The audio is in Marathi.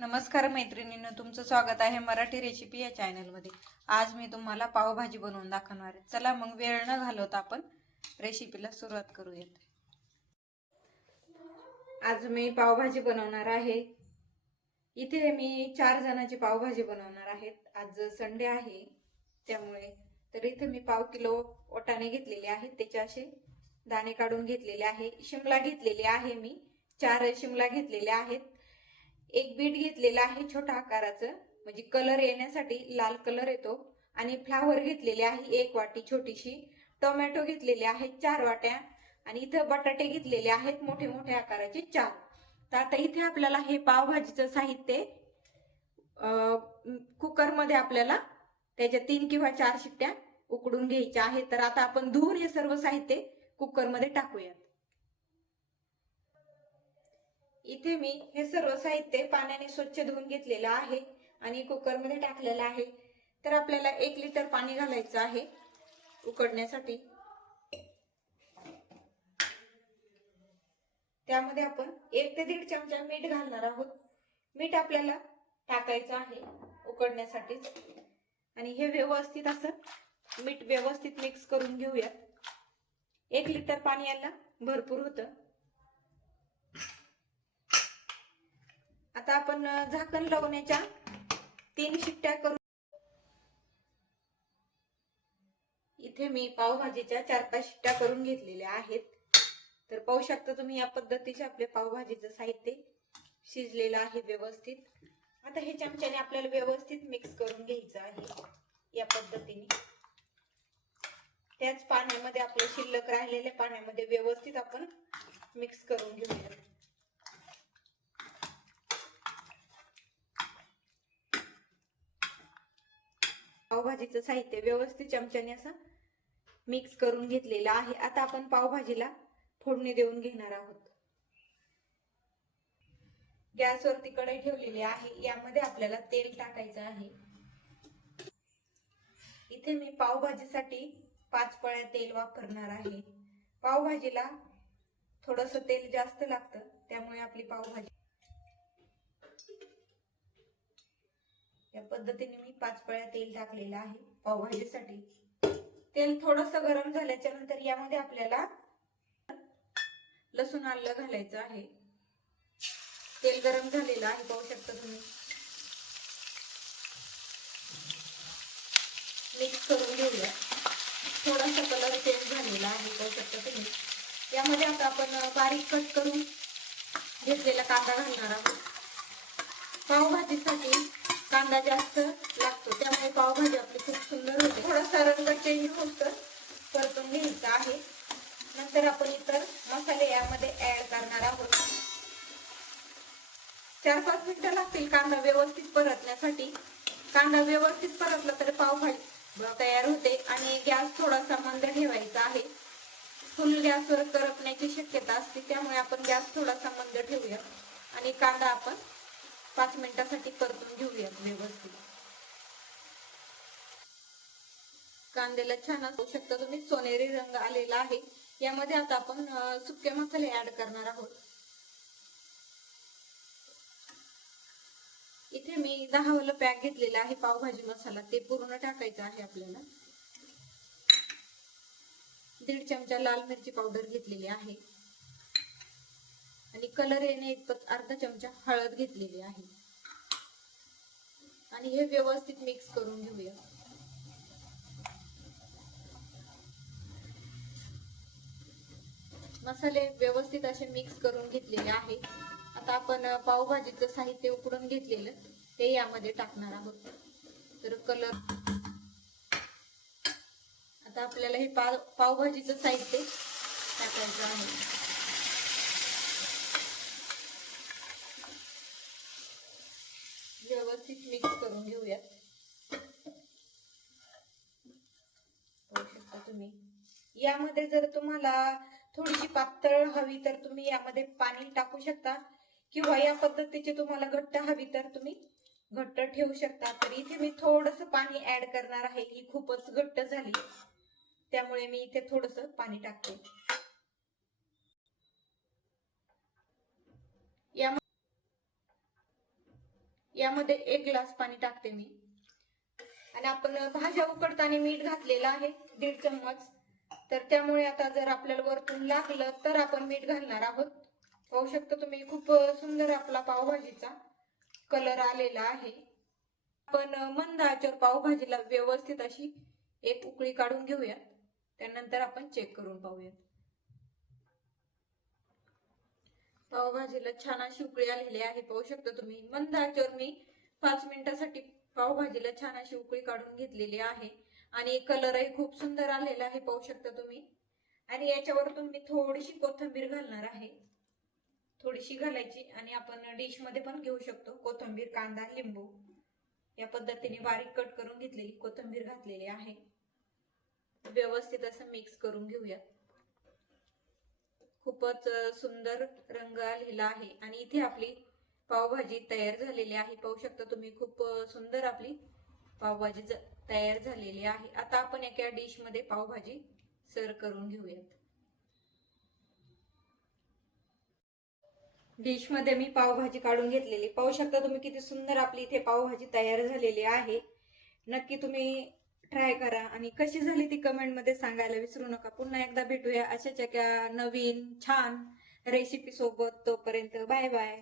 नमस्कार मैत्रिणींनो, तुमचं स्वागत आहे मराठी रेसिपी या चॅनलमध्ये। आज मी तुम्हाला पावभाजी बनवून दाखवणार आहे। चला मग वेळ न घालवता आपण रेसिपीला सुरुवात करूयात। आज मी पावभाजी बनवणार आहे। इथे मी 4 जणांची पावभाजी बनवणार आहे। आज संडे आहे त्यामुळे तर इथे मी पाव किलो वाटाणे घेतलेले आहेत, त्याचे असे दाणे काढून घेतलेले आहे। शिमला घेतलेली आहे, मी 4 शिमला घेतलेले आहेत। एक बीट घेतलेला आहे छोटा आकाराचं, म्हणजे कलर येण्यासाठी, लाल कलर येतो। आणि फ्लावर घेतलेले आहे 1 वाटी छोटीशी। टोमॅटो घेतलेले आहेत 4 वाट्या। आणि इथे बटाटे घेतलेले आहेत मोठे मोठे आकाराचे 4। तर आता इथे आपल्याला हे पावभाजीचं साहित्य कुकर मध्ये आपल्याला त्याच्या 3 किंवा 4 शिट्ट्या उकडून घ्यायच्या आहेत। तर आता आपण धुवून हे सर्व साहित्य कुकर मध्ये टाकूयात। इथे मी हे सर्व साहित्य पाण्याने स्वच्छ धुवून घेतलेलं आहे आणि कुकर मध्ये टाकलेलं आहे। तर आपल्याला 1 लिटर पाणी घालायचं आहे उकडण्यासाठी। त्यामध्ये आपण 1 ते 1.5 चमचा मीठ घालणार आहोत। मीठ आपल्याला टाकायचं आहे उकडण्यासाठी। आणि हे व्यवस्थित असं मीठ व्यवस्थित मिक्स करून घेऊयात। 1 लिटर पाणी याला भरपूर होतं। आता आपण झाकण लावण्याच्या 3 शिट्ट्या करू। इथे मी पावभाजीच्या 4-5 शिट्ट्या करून घेतलेल्या आहेत। तर पाहू शकता तुम्ही या पद्धतीचे आपले पावभाजीचं साहित्य शिजलेलं आहे व्यवस्थित। आता हे चमच्याने आपल्याला व्यवस्थित मिक्स करून घ्यायचं आहे या पद्धतीने। त्याच पाण्यामध्ये आपलं शिल्लक राहिलेल्या पाण्यामध्ये व्यवस्थित आपण मिक्स करून घेऊया। पावभाजीचं साहित्य व्यवस्थित चमच्याने असं मिक्स करून घेतलेलं आहे। आता आपण पावभाजीला फोडणी देऊन घेणार आहोत। गॅसवरती कढई ठेवलेली आहे, यामध्ये आपल्याला तेल टाकायचं आहे। इथे मी पावभाजीसाठी 5 पळ्या तेल वापरणार आहे। पावभाजीला थोडंसं तेल जास्त लागतं, त्यामुळे आपली पावभाजी या पद्धतीने मी 5 पळ्या तेल टाकलेलं आहे पावभाजीसाठी। तेल थोडंसं गरम झाल्याच्या नंतर यामध्ये आपल्याला लसूण आलं घालायचं आहे। तेल गरम झालेलं आहे, पाहू शकता तुम्ही। मिक्स करून घेऊया। थोडासा कलर चेंज झालेला आहे, पाहू शकता तुम्ही। यामध्ये आता आपण बारीक कट करून घेतलेला कांदा घालणार आहोत। पावभाजीसाठी कांदा जास्त लागतो, त्यामुळे पावभाजी आपली खूप सुंदर होते। थोडासा रंग चेंज होतं परतून घ्यायचा आहे। नंतर आपण इतर मसाले यामध्ये ऍड करणार आहोत। 4-5 मिनिटं लागतील कांदा व्यवस्थित परतण्यासाठी। कांदा व्यवस्थित परतला तर पावभाजी तयार होते। आणि गॅस थोडासा मंद ठेवायचा आहे। फुल गॅसवर करपण्याची शक्यता असते, त्यामुळे आपण गॅस थोडासा मंद ठेवूया आणि कांदा आपण 5 मिनिटांसाठी परतून घेऊयात व्यवस्थित। कांद्याला छान असू शकता तुम्ही सोनेरी रंग आलेला आहे। यामध्ये आता आपण सुके मसाले ऍड करणार आहोत। इथे मी 10 वाला पॅक घेतलेला आहे पावभाजी मसाला, ते पूर्ण टाकायचं आहे आपल्याला। 1.5 चमचा लाल मिरची पावडर घेतलेली आहे आणि कलर येणे इतपत अर्धा चमचा हळद घेतलेली आहे। आणि हे व्यवस्थित मिक्स करून घेऊया। मसाले व्यवस्थित असे मिक्स करून घेतलेले आहे। आता आपण पावभाजीचं साहित्य उकडून घेतलेलं ते यामध्ये टाकणार आहोत। तर कलर आता आपल्याला हे पावभाजीचं साहित्य टाकायचं आहे। व्यवस्थित मिक्स करून घेऊयात। बघू शकता तुम्ही। यामध्ये जर तुम्हाला थोडीशी पातळ हवी तर तुम्ही यामध्ये पाणी टाकू शकता, किंवा या पद्धतीची तुम्हाला घट्ट हवी तर तुम्ही घट्ट ठेवू शकता। तर इथे मी थोडंसं पाणी ऍड करणार आहे, ही खूपच घट्ट झाली, त्यामुळे मी इथे थोडंसं पाणी टाकते। यामध्ये 1 ग्लास पाणी टाकते मी. आणि आपण भाज्या उकडताना मीठ घातलेलं आहे 1.5 चम्मच. तर त्यामुळे आता जर आपल्याला वरतून लागलं तर आपण मीठ घालणार आहोत. पाहू शकता तुम्ही खूप सुंदर आपला पावभाजीचा कलर आलेला आहे. आपण मंद आचेवर पावभाजीला व्यवस्थित अशी एक उकळी काढून घेऊयात. त्यानंतर आपण चेक करून पाहूयात. पावभाजीला छान अशी उकळी आलेली आहे. पाहू शकता तुम्ही मंद आचेवर मी 5 मिनिटासाठी पावभाजीला छान अशी उकळी काढून घेतलेली आहे. आणि कलरही खूप सुंदर आलेला आहे. पाहू शकता तुम्ही. आणि याच्यावरतून मी थोडीशी कोथिंबीर घालणार आहे. थोडीशी घालायची आणि आपण डिश मध्ये पण घेऊ शकतो. कोथिंबीर, कांदा, लिंबू या पद्धतीने बारीक कट करून घेतलेली कोथिंबीर घातलेली आहे. व्यवस्थित असं मिक्स करून घेऊयात. खूपच सुंदर रंग आलेला आहे आणि इथे आपली पावभाजी तयार झालेली आहे. पाहू शकता तुम्ही खूप सुंदर आपली पावभाजी तयार झालेली आहे. आता आपण एका डिश मध्ये पावभाजी सर्व करून घेऊयात. डिश मध्ये मी पावभाजी काढून घेतलेली. पाहू शकता तुम्ही किती सुंदर आपली इथे पावभाजी तयार झालेली आहे. नक्की तुम्ही ट्राय करा आणि कशी झाली ती कमेंट मध्ये सांगायला विसरू नका. पुन्हा एकदा भेटूया अशाच एका नवीन छान रेसिपी सोबत. तोपर्यंत बाय बाय.